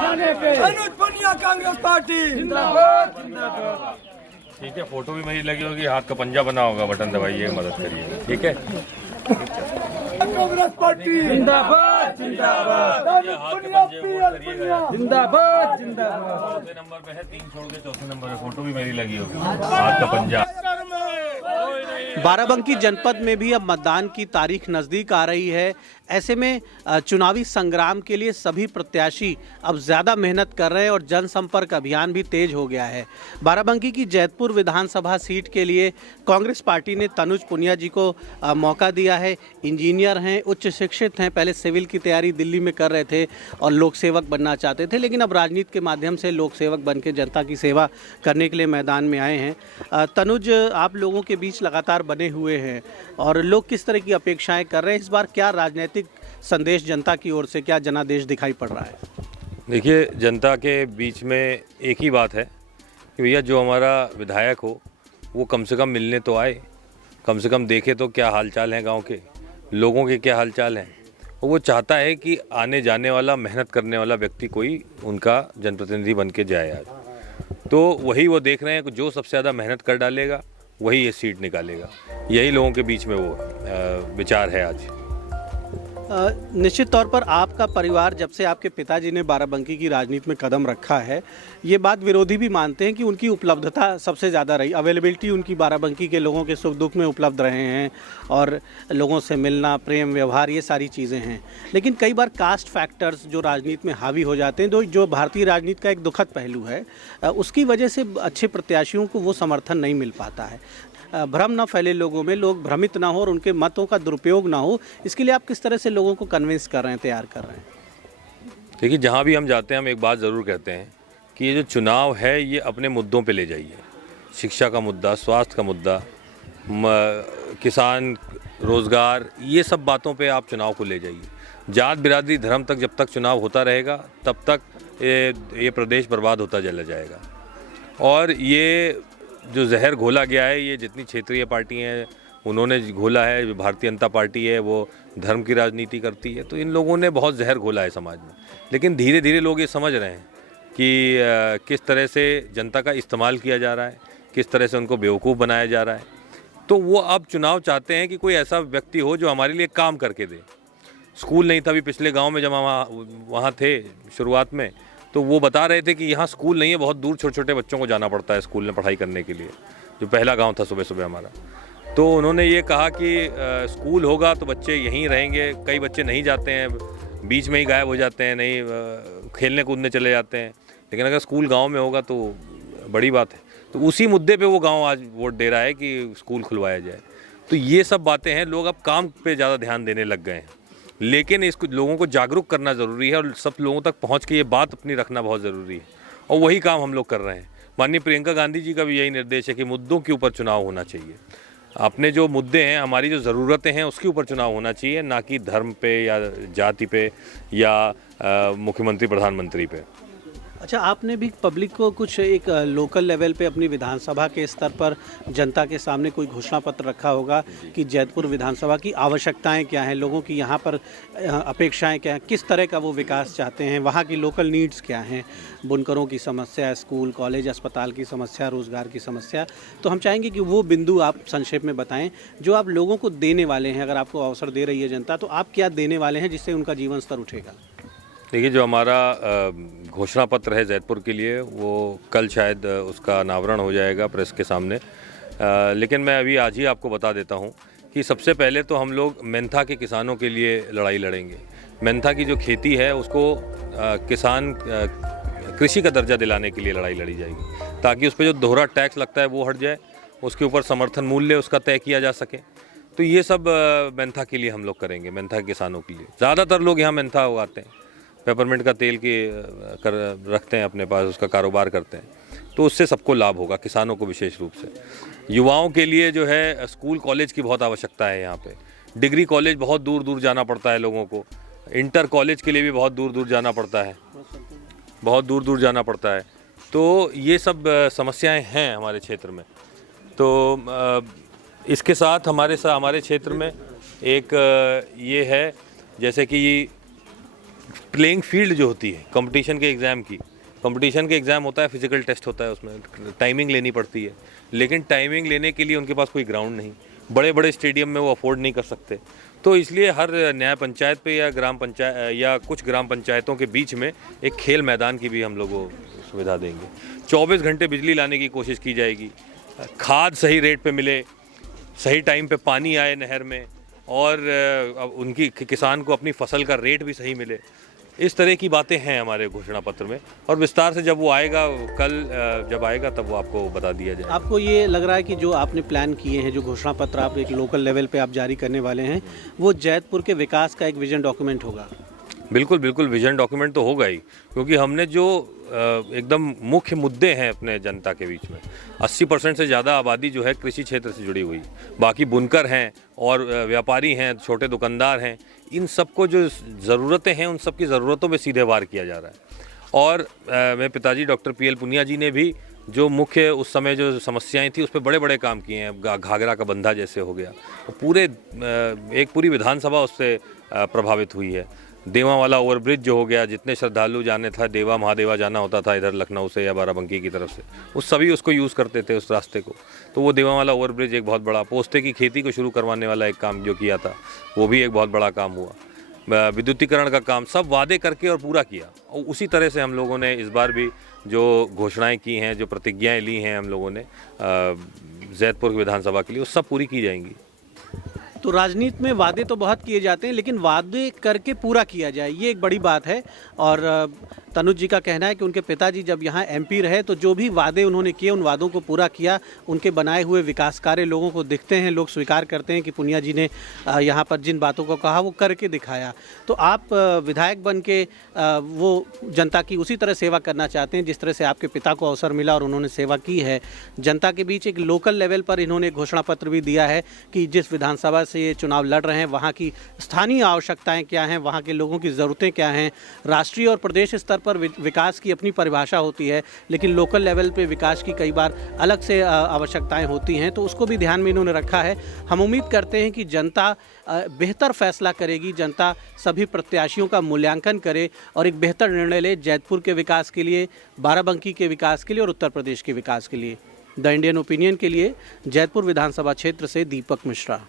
अनुज Punia Congress party जिंदाबाद जिंदाबाद। ठीक है, फोटो भी मेरी लगी होगी, हाथ का पंजा बना होगा, बटन दबाइए, मदद करिए। ठीक है, कांग्रेस पार्टी जिंदाबाद जिंदाबाद जिंदाबाद जिंदाबाद। चौथे नंबर पे है, 3 छोड़ के चौथे नंबर पे फोटो भी मेरी लगी होगी, हाथ का पंजा। बाराबंकी जनपद में भी अब मतदान की तारीख नज़दीक आ रही है। ऐसे में चुनावी संग्राम के लिए सभी प्रत्याशी अब ज़्यादा मेहनत कर रहे हैं और जनसंपर्क अभियान भी तेज हो गया है। बाराबंकी की जैतपुर विधानसभा सीट के लिए कांग्रेस पार्टी ने तनुज पुनिया जी को मौका दिया है। इंजीनियर हैं, उच्च शिक्षित हैं, पहले सिविल की तैयारी दिल्ली में कर रहे थे और लोक सेवक बनना चाहते थे, लेकिन अब राजनीति के माध्यम से लोक सेवक बन के जनता की सेवा करने के लिए मैदान में आए हैं। तनुज, आप लोगों के बीच लगातार बने हुए हैं और लोग किस तरह की अपेक्षाएं कर रहे हैं? इस बार क्या राजनीतिक संदेश जनता की ओर से, क्या जनादेश दिखाई पड़ रहा है? देखिए, जनता के बीच में एक ही बात है कि भैया जो हमारा विधायक हो वो कम से कम मिलने तो आए, कम से कम देखे तो क्या हालचाल हैं, गांव के लोगों के क्या हालचाल हैं। और वो चाहता है कि आने जाने वाला, मेहनत करने वाला व्यक्ति कोई उनका जनप्रतिनिधि बन के जाए आज। तो वही वो देख रहे हैं कि जो सबसे ज़्यादा मेहनत कर डालेगा वही ये सीट निकालेगा। यही लोगों के बीच में वो विचार है आज। निश्चित तौर पर आपका परिवार, जब से आपके पिताजी ने बाराबंकी की राजनीति में कदम रखा है, ये बात विरोधी भी मानते हैं कि उनकी उपलब्धता सबसे ज़्यादा रही, अवेलेबिलिटी उनकी बाराबंकी के लोगों के सुख दुख में उपलब्ध रहे हैं और लोगों से मिलना, प्रेम, व्यवहार, ये सारी चीज़ें हैं। लेकिन कई बार कास्ट फैक्टर्स जो राजनीति में हावी हो जाते हैं, जो भारतीय राजनीति का एक दुखद पहलू है, उसकी वजह से अच्छे प्रत्याशियों को वो समर्थन नहीं मिल पाता है। भ्रम ना फैले लोगों में, लोग भ्रमित ना हो और उनके मतों का दुरुपयोग ना हो, इसके लिए आप किस तरह से लोगों को कन्विंस कर रहे हैं, तैयार कर रहे हैं? देखिए, जहाँ भी हम जाते हैं हम एक बात ज़रूर कहते हैं कि ये जो चुनाव है ये अपने मुद्दों पे ले जाइए। शिक्षा का मुद्दा, स्वास्थ्य का मुद्दा, किसान, रोज़गार, ये सब बातों पे आप चुनाव को ले जाइए। जात, बिरादरी, धर्म तक जब तक चुनाव होता रहेगा तब तक ये प्रदेश बर्बाद होता चला जाएगा। और ये जो जहर घोला गया है, ये जितनी क्षेत्रीय पार्टी हैं उन्होंने घोला है, जो भारतीय जनता पार्टी है वो धर्म की राजनीति करती है, तो इन लोगों ने बहुत जहर घोला है समाज में। लेकिन धीरे धीरे लोग ये समझ रहे हैं कि किस तरह से जनता का इस्तेमाल किया जा रहा है, किस तरह से उनको बेवकूफ़ बनाया जा रहा है। तो वो अब चुनाव चाहते हैं कि कोई ऐसा व्यक्ति हो जो हमारे लिए काम करके दे। स्कूल नहीं था, अभी पिछले गाँव में जब वहाँ थे शुरुआत में, तो वो बता रहे थे कि यहाँ स्कूल नहीं है, बहुत दूर छोटे छोटे बच्चों को जाना पड़ता है स्कूल में पढ़ाई करने के लिए, जो पहला गांव था सुबह सुबह हमारा। तो उन्होंने ये कहा कि स्कूल होगा तो बच्चे यहीं रहेंगे। कई बच्चे नहीं जाते हैं, बीच में ही गायब हो जाते हैं, नहीं खेलने कूदने चले जाते हैं। लेकिन अगर स्कूल गाँव में होगा तो बड़ी बात है। तो उसी मुद्दे पर वो गाँव आज वोट दे रहा है कि स्कूल खुलवाया जाए। तो ये सब बातें हैं, लोग अब काम पर ज़्यादा ध्यान देने लग गए हैं। लेकिन इसको लोगों को जागरूक करना ज़रूरी है और सब लोगों तक पहुंच के ये बात अपनी रखना बहुत ज़रूरी है, और वही काम हम लोग कर रहे हैं। माननीय प्रियंका गांधी जी का भी यही निर्देश है कि मुद्दों के ऊपर चुनाव होना चाहिए। अपने जो मुद्दे हैं, हमारी जो ज़रूरतें हैं, उसके ऊपर चुनाव होना चाहिए, ना कि धर्म पे या जाति पे या मुख्यमंत्री प्रधानमंत्री पे। अच्छा, आपने भी पब्लिक को कुछ एक लोकल लेवल पे अपनी विधानसभा के स्तर पर जनता के सामने कोई घोषणा पत्र रखा होगा कि जैतपुर विधानसभा की आवश्यकताएं क्या हैं, लोगों की यहाँ पर अपेक्षाएं क्या हैं, किस तरह का वो विकास चाहते हैं, वहाँ की लोकल नीड्स क्या हैं, बुनकरों की समस्या, स्कूल, कॉलेज, अस्पताल की समस्या, रोज़गार की समस्या। तो हम चाहेंगे कि वो बिंदु आप संक्षेप में बताएं जो आप लोगों को देने वाले हैं। अगर आपको अवसर दे रही है जनता, तो आप क्या देने वाले हैं जिससे उनका जीवन स्तर उठेगा? देखिए, जो हमारा घोषणा पत्र है जैतपुर के लिए, वो कल शायद उसका अनावरण हो जाएगा प्रेस के सामने। लेकिन मैं अभी आज ही आपको बता देता हूँ कि सबसे पहले तो हम लोग मेंथा के किसानों के लिए लड़ाई लड़ेंगे। मेंथा की जो खेती है उसको कृषि का दर्जा दिलाने के लिए लड़ाई लड़ी जाएगी, ताकि उस पर जो दोहरा टैक्स लगता है वो हट जाए, उसके ऊपर समर्थन मूल्य उसका तय किया जा सके। तो ये सब मेंथा के लिए हम लोग करेंगे, मेंथा के किसानों के लिए। ज़्यादातर लोग यहाँ मेंथा उगाते हैं, पेपरमिंट का तेल रखते हैं अपने पास, उसका कारोबार करते हैं, तो उससे सबको लाभ होगा, किसानों को विशेष रूप से। युवाओं के लिए जो है स्कूल कॉलेज की बहुत आवश्यकता है यहाँ पे। डिग्री कॉलेज बहुत दूर दूर जाना पड़ता है लोगों को, इंटर कॉलेज के लिए भी बहुत दूर दूर जाना पड़ता है, बहुत दूर दूर जाना पड़ता है। तो ये सब समस्याएं हैं हमारे क्षेत्र में। तो इसके साथ हमारे क्षेत्र में एक ये है, जैसे कि प्लेइंग फील्ड जो होती है कंपटीशन के एग्ज़ाम होता है, फिजिकल टेस्ट होता है, उसमें टाइमिंग लेनी पड़ती है, लेकिन टाइमिंग लेने के लिए उनके पास कोई ग्राउंड नहीं, बड़े बड़े स्टेडियम में वो अफोर्ड नहीं कर सकते। तो इसलिए हर न्याय पंचायत पे या ग्राम पंचायत या कुछ ग्राम पंचायतों के बीच में एक खेल मैदान की भी हम लोग को सुविधा देंगे। 24 घंटे बिजली लाने की कोशिश की जाएगी, खाद सही रेट पे मिले, सही टाइम पे पानी आए नहर में, और उनकी किसान को अपनी फसल का रेट भी सही मिले। इस तरह की बातें हैं हमारे घोषणा पत्र में, और विस्तार से जब वो आएगा, कल जब आएगा तब वो आपको बता दिया जाएगा। आपको ये लग रहा है कि जो आपने प्लान किए हैं, जो घोषणा पत्र आप एक लोकल लेवल पे आप जारी करने वाले हैं, वो जैतपुर के विकास का एक विजन डॉक्यूमेंट होगा? बिल्कुल बिल्कुल, विजन डॉक्यूमेंट तो होगा ही, क्योंकि हमने जो एकदम मुख्य मुद्दे हैं अपने जनता के बीच में, 80% से ज़्यादा आबादी जो है कृषि क्षेत्र से जुड़ी हुई, बाकी बुनकर हैं और व्यापारी हैं, छोटे दुकानदार हैं, इन सबको जो ज़रूरतें हैं उन सब की ज़रूरतों में सीधे वार किया जा रहा है। और मेरे पिताजी डॉक्टर PL पुनिया जी ने भी जो मुख्य उस समय जो समस्याएं थी उस पर बड़े बड़े काम किए हैं। घाघरा का बंधा जैसे हो गया, एक पूरी विधानसभा उससे प्रभावित हुई है। देवा वाला ओवरब्रिज जो हो गया, जितने श्रद्धालु जाने था, देवा महादेवा जाना होता था इधर लखनऊ से या बाराबंकी की तरफ से, उस सभी उसको यूज़ करते थे उस रास्ते को। तो वो देवा वाला ओवरब्रिज एक बहुत बड़ा, पोस्ते की खेती को शुरू करवाने वाला एक काम जो किया था वो भी एक बहुत बड़ा काम हुआ। विद्युतीकरण का काम, सब वादे करके और पूरा किया। और उसी तरह से हम लोगों ने इस बार भी जो घोषणाएं की हैं, जो प्रतिज्ञाएं ली हैं हम लोगों ने जैतपुर विधानसभा के लिए, वो सब पूरी की जाएंगी। तो राजनीति में वादे तो बहुत किए जाते हैं, लेकिन वादे करके पूरा किया जाए, ये एक बड़ी बात है। और तनुज जी का कहना है कि उनके पिताजी जब यहाँ MP रहे तो जो भी वादे उन्होंने किए उन वादों को पूरा किया। उनके बनाए हुए विकास कार्य लोगों को दिखते हैं, लोग स्वीकार करते हैं कि पुनिया जी ने यहाँ पर जिन बातों को कहा वो करके दिखाया। तो आप विधायक बन के वो जनता की उसी तरह सेवा करना चाहते हैं जिस तरह से आपके पिता को अवसर मिला और उन्होंने सेवा की है जनता के बीच। एक लोकल लेवल पर इन्होंने घोषणा पत्र भी दिया है कि जिस विधानसभा से ये चुनाव लड़ रहे हैं वहाँ की स्थानीय आवश्यकताएँ क्या हैं, वहाँ के लोगों की ज़रूरतें क्या हैं। राष्ट्रीय और प्रदेश स्तर पर विकास की अपनी परिभाषा होती है, लेकिन लोकल लेवल पे विकास की कई बार अलग से आवश्यकताएं होती हैं, तो उसको भी ध्यान में इन्होंने रखा है। हम उम्मीद करते हैं कि जनता बेहतर फैसला करेगी, जनता सभी प्रत्याशियों का मूल्यांकन करे और एक बेहतर निर्णय ले जैतपुर के विकास के लिए, बाराबंकी के विकास के लिए और उत्तर प्रदेश के विकास के लिए। द इंडियन ओपिनियन के लिए जैतपुर विधानसभा क्षेत्र से दीपक मिश्रा।